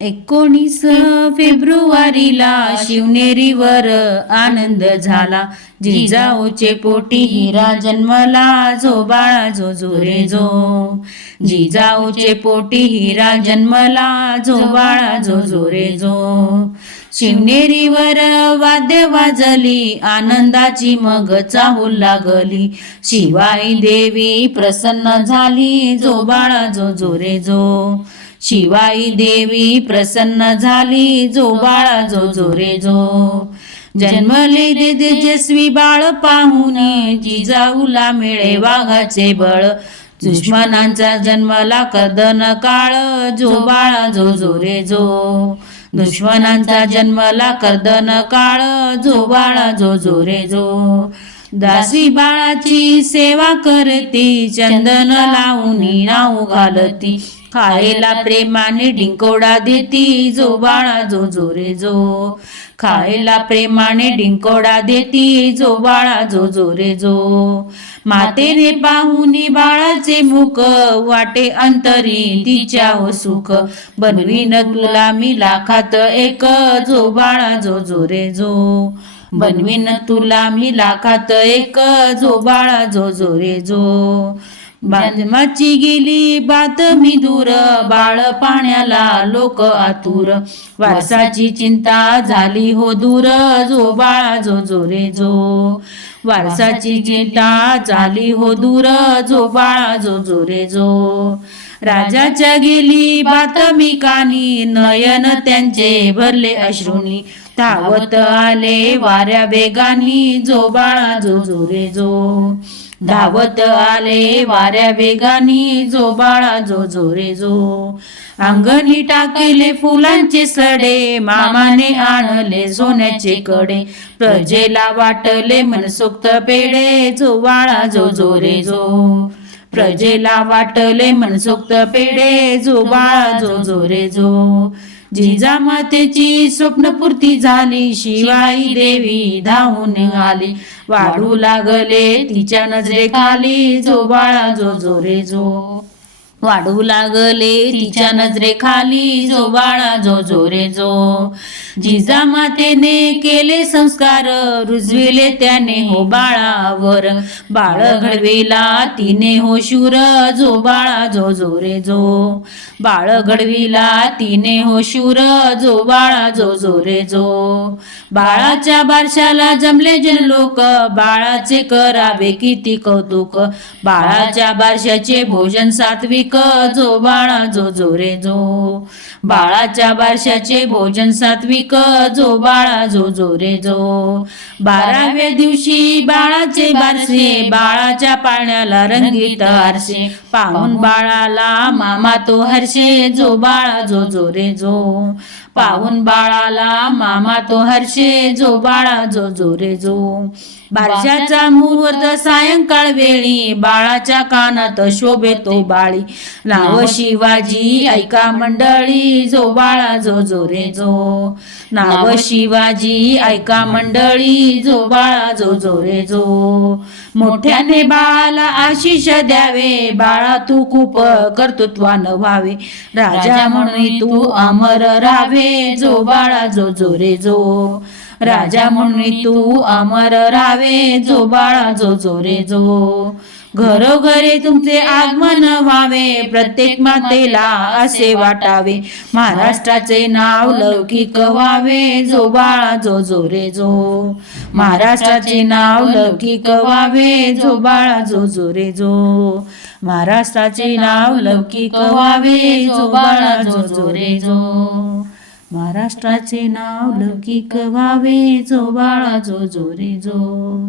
19 फेब्रुवारीला शिवनेरीवर आनंद झाला. जिजाऊचे पोटी हिरा जन्मला, जो बाळा जो जो रे जो. जिजाऊचे पोटी हिरा जन्मला, जो बाळा जो जो रे जो. शिवनेरीवर वाद्य वाजली, आनंदाची मग चाहूल लागली. शिवाई देवी प्रसन्न झाली, जो बाळा जो जो रे जो. शिवाई देवी प्रसन्न झाली, जो बाळा जो जो रे जो. जन्मले दे तेजस्वी बाळ पाहून, जिजाऊला मिळे वाघाचे बळ. दुश्मनांचा जन्मला कर्दन काळ, जो बाळा जो जो रे जो. दुश्मनांचा जन्मला कर्दन काळ, जो बाळा जो जो रे जो. दासी बाळाची सेवा करती, चंदन लावून नाव घालती. खायला प्रेमाने डिंकोडा देती, जो बाळा जो जो रे जो. खायला प्रेमाने डिंकोडा देती, जो बाळा जो जो रे जो. मातेने पाहुनी बाळाचे मुख, वाटे अंतरी तिच्या सुख. बनवीन तुला मी लाखात एक, जो बाळा जो जो रे जो. बनवीन तुला मी लाखात एक, जो बाळा जो जो रे जो. बातमाची गेली बातमी दूर, बाळ पाण्याला लोक आतुर. वारसाची चिंता झाली हो दूर, जो बाळा जो जो रे जो. वारसाची चिंता झाली हो दूर, जो बाळा जो जो रे जो. राजाच्या गेली बातमी कानी, नयन त्यांचे भरले अश्रूनी. धावत आले वाऱ्या वेगानी, जो बाळा जो जो रे जो. धावत आले वाऱ्या वेगानी, जो बाळा जो जो रे जो. अंगणी टाकले फुलांचे सडे, मामाने आणले सोन्याचे कडे. प्रजेला वाटले मनसोक्त पेढे, जो बाळा जो जो रे जो. प्रजेला वाटले मनसोक्त पेढे, जो बाळा जो जो रे जो. जिजामातेची स्वप्नपूर्ती झाली, शिवाई देवी धावून आली. वाढू लागले तिच्या नजरेखाली, जो बाळा जो जो रे जो. वाढू लागले तिच्या नजरेखाली, जो बाळा जो जो रे जो. जिजामातेने केले संस्कार, रुजविले त्याने हो बाळावर. बाळ घडविला तिने हो शूर, जो बाळा जो जो रे जो. बाळ घडविला तिने हो शूर, जो बाळा जो जो रे जो. बाळाच्या बारशाला जमले जन लोक, बाळाचे करावे किती कौतुक. बाळाच्या बारशाचे भोजन सात्विक, जो बाळा जो जो रे जो. बाळाच्या बारशाचे भोजन सात्विक, जो बाळा जो जो रे जो. 12व्या दिवशी बाळाचे बारसे, बाळाच्या पाळण्याला रंगीत आरसे. पाहून बाळाला मामा तो हर्षे, जो बाळा जो जो रे जो. पाहून बाळाला मामा तो हर्षे, जो बाळा जो जो रे जो. बारशाचा मुहूर्त सायंकाळ वेळी, बाळाच्या कानात शोभे तो बाळी. नाव शिवाजी ऐका मंडळी, जो बाळा जो जो रे जो. नाव शिवाजी ऐका मंडळी, जो बाळा जो जो रे जो. मोठ्याने बाळाला आशिष द्यावे, बाळा तू खूप कर्तृत्वान व्हावे. राजा म्हणून तू अमर राहावे, जो बाळा जो जो रे जो. राजा म्हणून तू अमर राहावे, जो बाळा जो जो रे जो. घरोघरी तुमचे आगमन व्हावे, प्रत्येक मातेला असे वाटावे. महाराष्ट्राचे नाव लौकिक व्हावे, जो बाळा जो जो रे जो. महाराष्ट्राचे नाव लौकिक व्हावे, जो बाळा जो जो रे जो. महाराष्ट्राचे नाव लौकिक व्हावे, जो बाळा जो जो रे जो. महाराष्ट्राचे नाव लौकिक व्हावे, जो बाळा जो जो रे जो.